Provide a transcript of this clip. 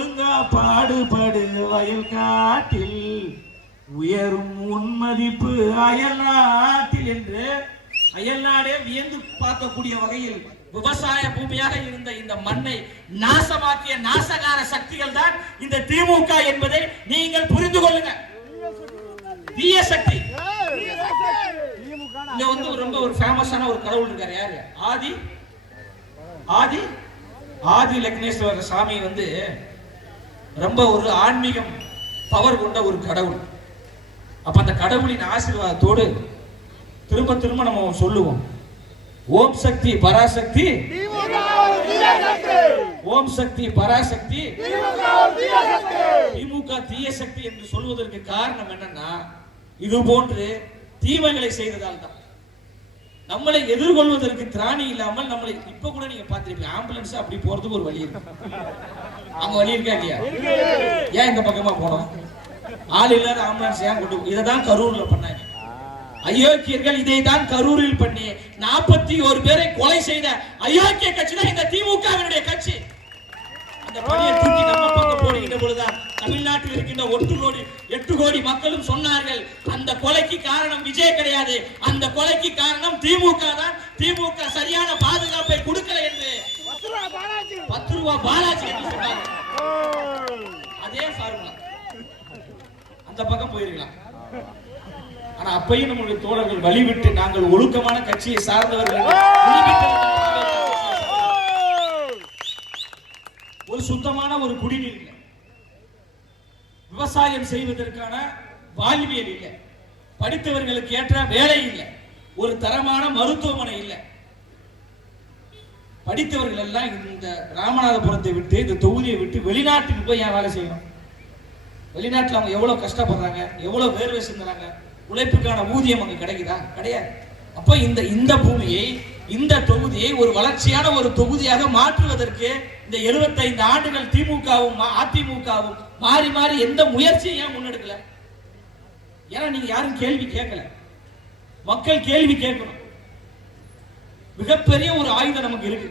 ஒழுங்கா பாடுபடு வயல் காட்டில் உயரும் உன்மதிப்பு அயல் நாட்டில் என்று அயல்நாடே வியந்து பார்க்கக்கூடிய வகையில் விவசாய பூமியாக இருந்த இந்த மண்ணை நாசமாக்கிய நாசகார சக்திகள் தான் இந்த திமுக என்பதை நீங்கள் புரிந்து கொள்ளுங்க. தீய சக்தி. இங்க வந்து ரொம்ப ஒரு ஃபேமஸான ஒரு கடவுள் இருக்காரு. யாரு? ஆதி ஆதி ஆதி லக்னேஸ்வரர் சாமி வந்து ரொம்ப ஒரு ஆன்மீகம் பவர் கொண்ட ஒரு கடவுள். அப்ப அந்த கடவுளின் ஆசீர்வாதத்தோடு திரும்ப திரும்ப நம்ம சொல்லுவோம், ஓம் சக்தி பராசக்தி, ஓம் சக்தி பராசக்தி, திமுக தீய சக்தி என்று சொல்வதற்கு காரணம் என்னன்னா, இது போன்று தீமைகளை செய்ததால் தான். நம்மளை எதிர்கொள்வதற்கு திராணி இல்லாமல் நம்மளை இப்ப கூட நீங்க பாத்திருப்பீங்க, ஆம்புலன்ஸ் அப்படி போறதுக்கு ஒரு வழி இருக்கு. அங்க வழி இருக்கா இல்லையா? ஏன் இந்த பக்கமா போனோம்? ஆள் இல்லாத ஆம்புலன்ஸ் ஏன் கொண்டு? இதைதான் கரூர்ல பண்ணாங்க அயோக்கியர்கள். இதை தான் கரூரில் பண்ணி 41 பேரை கொலை செய்த அயோக்கிய கட்சி தான் இந்த திமுகவினுடைய கட்சி. அந்த பணியை தூக்கி நம்ம பக்கம் போடுகின்ற பொழுதுதான் தமிழ்நாட்டில் இருக்கின்ற 8 கோடி மக்களும் சொன்னார்கள், அந்த கொலைக்கு காரணம் விஜய் கிடையாது, அந்த கொலைக்கு காரணம் திமுக தான். திமுக சரியான பாதுகாப்பை கொடுக்கல என்று 10 ரூபா பாலாஜி என்று சொன்னாங்க. அதே ஃபார்முலா அந்த பக்கம் போயிருக்கலாம். ஆனா அப்பையும் நம்முடைய தோழர்கள் வழிவிட்டு நாங்கள் ஒழுக்கமான கட்சியை சார்ந்தவர்கள், ஒரு சுத்தமான ஒரு குடிநீர் இல்லை, விவசாயம் செய்வதற்கான வாழ்வியல் இல்லை, படித்தவர்களுக்கு ஏற்ற வேலை இல்லை, ஒரு தரமான மருத்துவமனை இல்லை. படித்தவர்கள் எல்லாம் இந்த ராமநாதபுரத்தை விட்டு, இந்த தொகுதியை விட்டு வெளிநாட்டுக்கு போய் ஏன் வேலை செய்யணும்? வெளிநாட்டில் அவங்க எவ்வளவு கஷ்டப்படுறாங்க, எவ்வளவு வேர்வை சிந்துறாங்க, உழைப்புக்கான ஊதியம் அங்க கிடைக்குதா? கிடையாது. அப்ப இந்த பூமியை, இந்த தொகுதியை ஒரு வளர்ச்சியான ஒரு தொகுதியாக மாற்றுவதற்கு இந்த 75 ஆண்டுகள் திமுகவும் அதிமுகவும் மாறி மாறி எந்த முயற்சியும் ஏன் முன்னெடுக்கல? ஏன்னா நீங்க யாரும் கேள்வி கேட்கல, மக்கள் கேள்வி கேட்கணும். மிகப்பெரிய ஒரு ஆயுதம் நமக்கு இருக்கு.